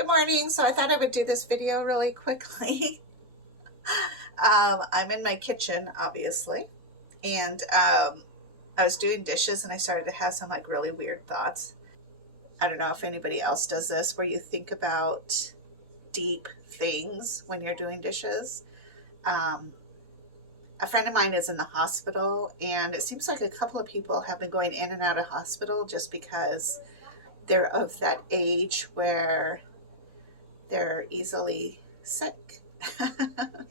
Good morning. So I thought I would do this video really quickly. I'm in my kitchen, obviously, and I was doing dishes and I started to have some like really weird thoughts. I don't know if anybody else does this where you think about deep things when you're doing dishes. Um, a friend of mine is in the hospital, and it seems like a couple of people have been going in and out of hospital just because they're of that age where they're easily sick.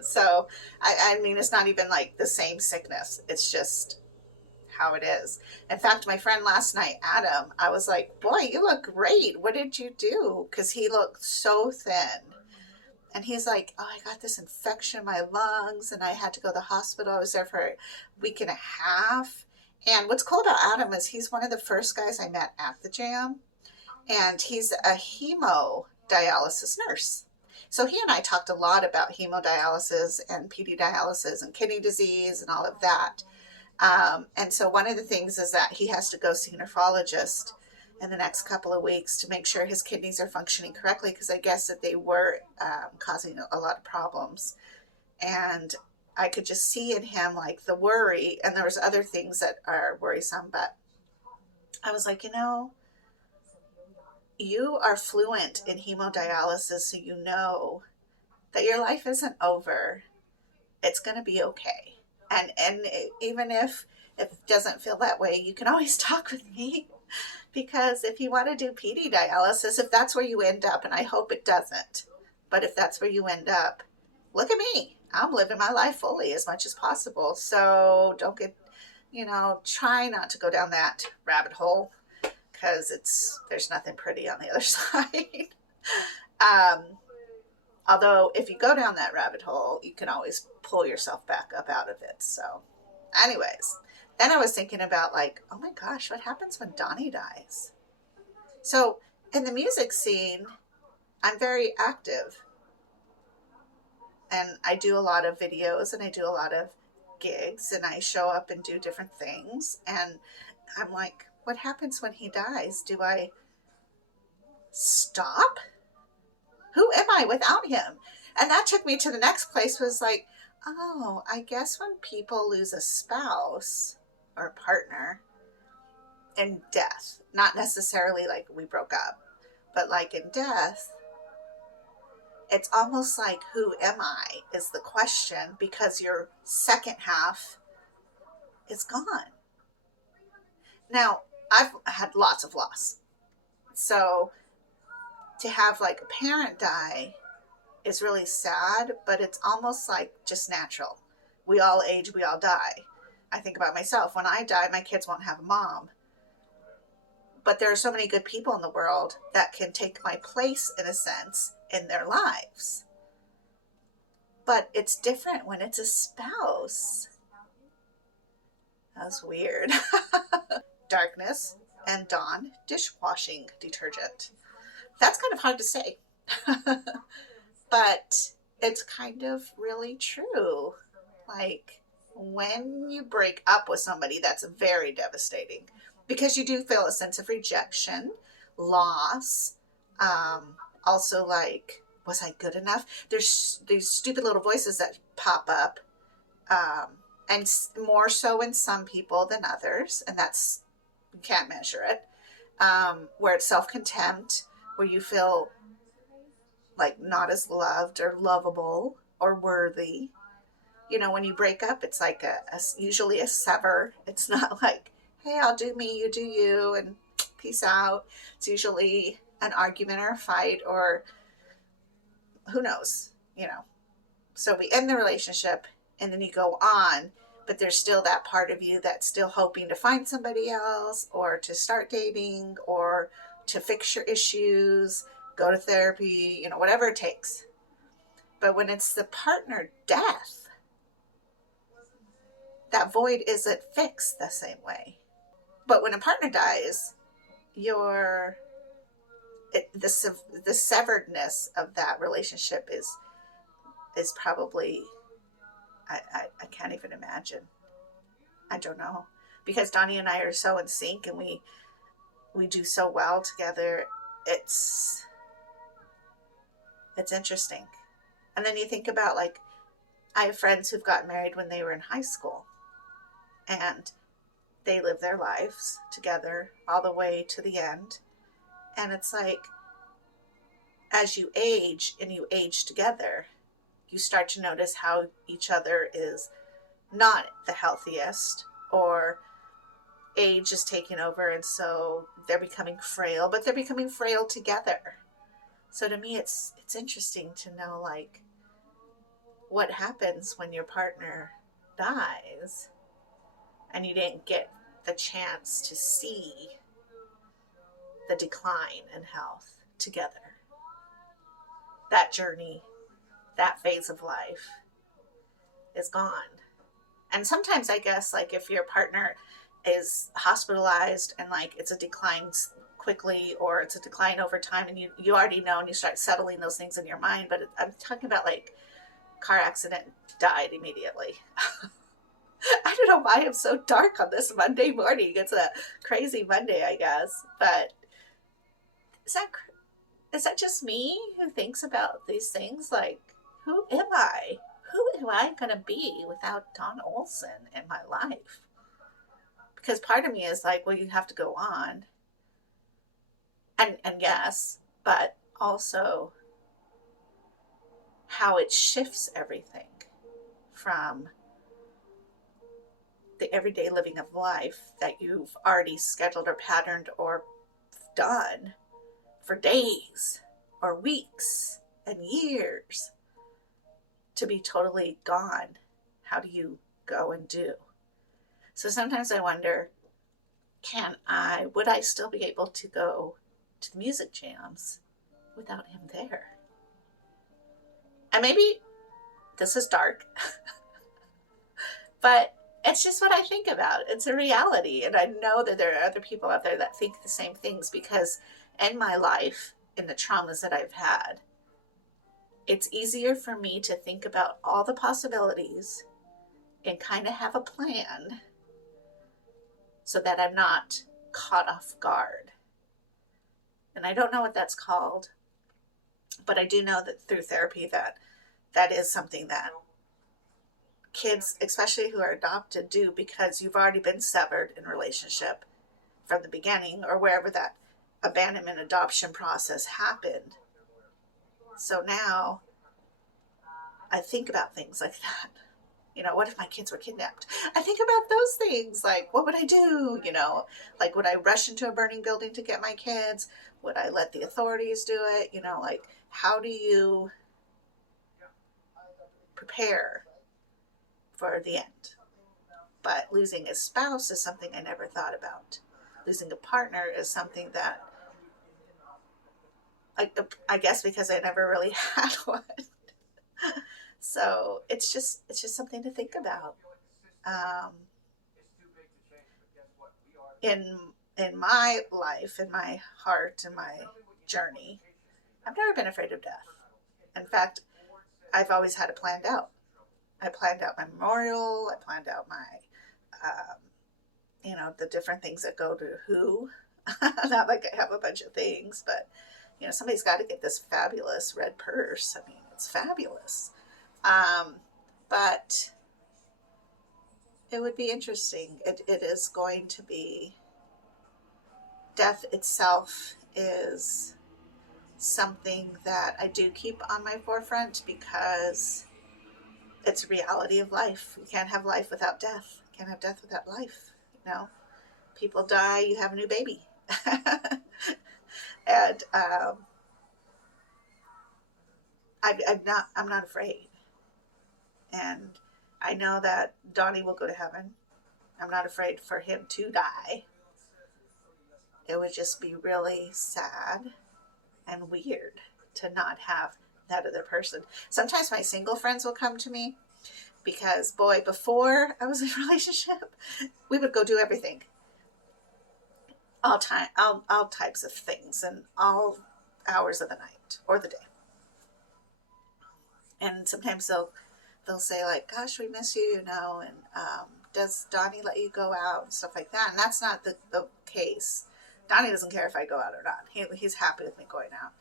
So, I mean, it's not even like the same sickness, it's just how it is. In fact, my friend last night, Adam, I was like, boy, you look great. What did you do? Because he looked so thin. And he's like, oh, I got this infection in my lungs and I had to go to the hospital. I was there for a week and a half. And what's cool about Adam is he's one of the first guys I met at the Jam. And he's a hemodialysis nurse. So he and I talked a lot about hemodialysis and PD dialysis and kidney disease and all of that. And so one of the things is that he has to go see a nephrologist in the next couple of weeks to make sure his kidneys are functioning correctly, because I guess that they were causing a lot of problems. And I could just see in him like the worry, and there was other things that are worrisome, but I was like, you are fluent in hemodialysis, so you know that your life isn't over. It's going to be okay. And even if it doesn't feel that way, you can always talk with me, because if you want to do PD dialysis, if that's where you end up, and I hope it doesn't, but if that's where you end up, look at me. I'm living my life fully as much as possible. So don't get, try not to go down that rabbit hole, because there's nothing pretty on the other side. Although if you go down that rabbit hole, you can always pull yourself back up out of it. So anyways, then I was thinking about like, oh my gosh, what happens when Donnie dies? So in the music scene, I'm very active, and I do a lot of videos and I do a lot of gigs and I show up and do different things. And I'm like, what happens when he dies? Do I stop? Who am I without him? And that took me to the next place, was like, oh, I guess when people lose a spouse or a partner in death, not necessarily like we broke up, but like in death, it's almost like, who am I is the question, because your second half is gone. Now, I've had lots of loss. So to have like a parent die is really sad, but it's almost like just natural. We all age, we all die. I think about myself. When I die, my kids won't have a mom. But there are so many good people in the world that can take my place, in a sense, in their lives. But it's different when it's a spouse. That's weird. Darkness and Dawn dishwashing detergent. That's kind of hard to say. But it's kind of really true. Like, when you break up with somebody, that's very devastating, because you do feel a sense of rejection, loss, also like, was I good enough? There's these stupid little voices that pop up, and more so in some people than others, and that's, you can't measure it, where it's self-contempt, where you feel like not as loved or lovable or worthy. When you break up, it's like usually a sever. It's not like, hey, I'll do me, you do you, and peace out. It's usually an argument or a fight, or who knows. So we end the relationship and then you go on, but there's still that part of you that's still hoping to find somebody else, or to start dating, or to fix your issues, go to therapy, whatever it takes. But when it's the partner death, that void isn't fixed the same way. But when a partner dies, the severedness of that relationship is probably, I can't even imagine. I don't know, because Donnie and I are so in sync, and we do so well together. It's It's interesting. And then you think about, like, I have friends who've gotten married when they were in high school, and they live their lives together all the way to the end. And it's like, as you age and you age together, you start to notice how each other is not the healthiest, or age is taking over, and so they're becoming frail, but they're becoming frail together. So to me, it's interesting to know, like, what happens when your partner dies and you didn't get the chance to see the decline in health together. That journey, that phase of life is gone. And sometimes I guess, like, if your partner is hospitalized and, like, it's a decline quickly or it's a decline over time, and you already know, and you start settling those things in your mind. But I'm talking about, like, car accident, died immediately. I don't know why I'm so dark on this Monday morning. It's a crazy Monday, I guess. But is that just me who thinks about these things? Like, who am I? Who am I going to be without Dawn Olson in my life? Because part of me is like, well, you have to go on. And yes, but also how it shifts everything from the everyday living of life that you've already scheduled or patterned or done for days or weeks and years to be totally gone. How do you go and do? So sometimes I wonder, would I still be able to go to the music jams without him there? And maybe this is dark, but it's just what I think about. It's a reality. And I know that there are other people out there that think the same things, because in my life, in the traumas that I've had, it's easier for me to think about all the possibilities and kind of have a plan so that I'm not caught off guard. And I don't know what that's called, but I do know that through therapy that is something that kids, especially who are adopted, do, because you've already been severed in relationship from the beginning, or wherever that abandonment adoption process happened. So now I think about things like that. You know, what if my kids were kidnapped? I think about those things, like, what would I do? You know, like, would I rush into a burning building to get my kids? Would I let the authorities do it? You know, like, how do you prepare for the end? But losing a spouse is something I never thought about. Losing a partner is something that, I guess because I never really had one. So it's just something to think about. Um, in my life, in my heart, in my journey, I've never been afraid of death. In fact, I've always had it planned out. I planned out my memorial. I planned out my, the different things that go to who. Not like I have a bunch of things, but, somebody's got to get this fabulous red purse. I mean, it's fabulous. But it would be interesting. It is going to be, death itself is something that I do keep on my forefront, because it's a reality of life. You can't have life without death. You can't have death without life. People die, you have a new baby. And I'm not afraid. And I know that Donnie will go to heaven. I'm not afraid for him to die. It would just be really sad and weird to not have that other person. Sometimes my single friends will come to me, because, boy, before I was in a relationship, we would go do everything. All types of things, and all hours of the night or the day. And sometimes they'll say, like, gosh, we miss you, and does Donnie let you go out and stuff like that? And that's not the case. Donnie doesn't care if I go out or not. He's happy with me going out.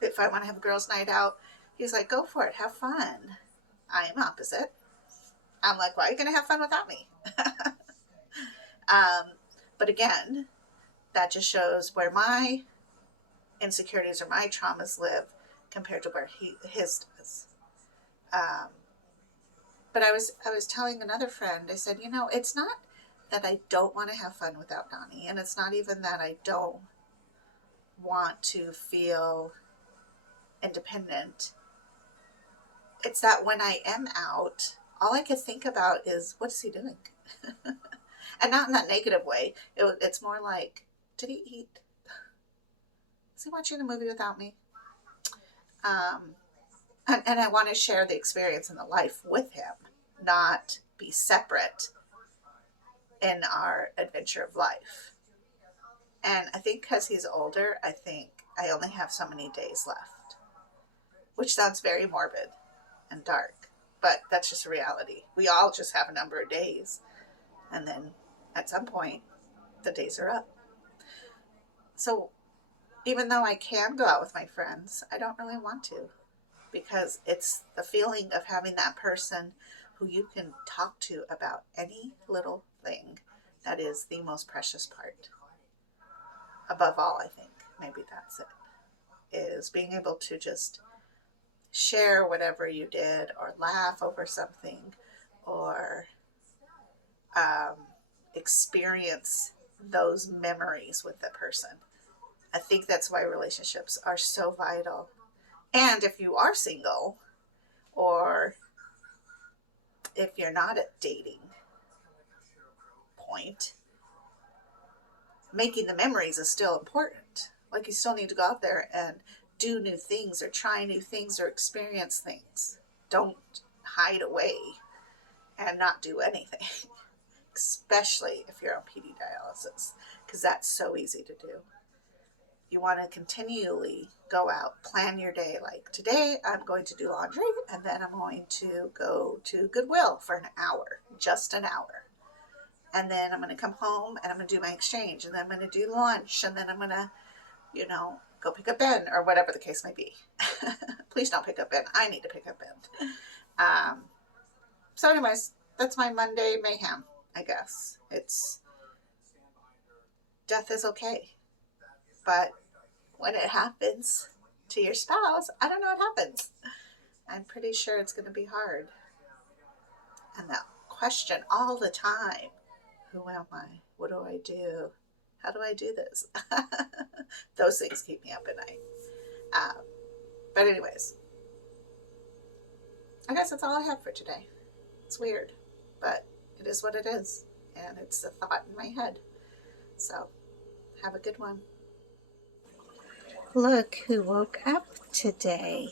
If I want to have a girls' night out, he's like, go for it, have fun. I am opposite. I'm like, why are you going to have fun without me? um, but again, that just shows where my insecurities or my traumas live compared to where his does. But I was telling another friend, I said, it's not that I don't want to have fun without Donnie, and it's not even that I don't want to feel independent. It's that when I am out, all I can think about is, what is he doing? And not in that negative way. It's more like, did he eat? Is he watching a movie without me? And I want to share the experience and the life with him, not be separate in our adventure of life. And I think because he's older, I think I only have so many days left, which sounds very morbid and dark, but that's just a reality. We all just have a number of days, and then at some point, the days are up. So even though I can go out with my friends, I don't really want to, because it's the feeling of having that person who you can talk to about any little thing that is the most precious part. Above all, I think maybe that's it, is being able to just share whatever you did, or laugh over something, or experience those memories with the person. I think that's why relationships are so vital. And if you are single, or if you're not at dating point, making the memories is still important. Like, you still need to go out there and do new things, or try new things, or experience things. Don't hide away and not do anything, especially if you're on PD dialysis, because that's so easy to do. You want to continually go out, plan your day. Like, today I'm going to do laundry, and then I'm going to go to Goodwill for an hour, just an hour. And then I'm going to come home and I'm going to do my exchange, and then I'm going to do lunch, and then I'm going to, go pick up Ben, or whatever the case may be. Please don't pick up Ben. I need to pick up Ben. So anyways, that's my Monday mayhem, I guess. Death is okay. But when it happens to your spouse, I don't know what happens. I'm pretty sure it's going to be hard. And that question all the time, who am I? What do I do? How do I do this? Those things keep me up at night. But anyways, I guess that's all I have for today. It's weird, but it is what it is. And it's a thought in my head. So have a good one. Look who woke up today.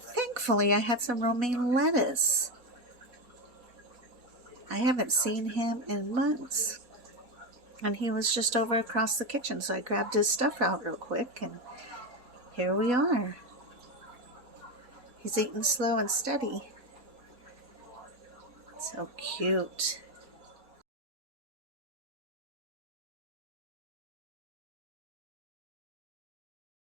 Thankfully, I had some romaine lettuce. I haven't seen him in months. And he was just over across the kitchen, so I grabbed his stuff out real quick, and here we are. He's eating slow and steady. So cute.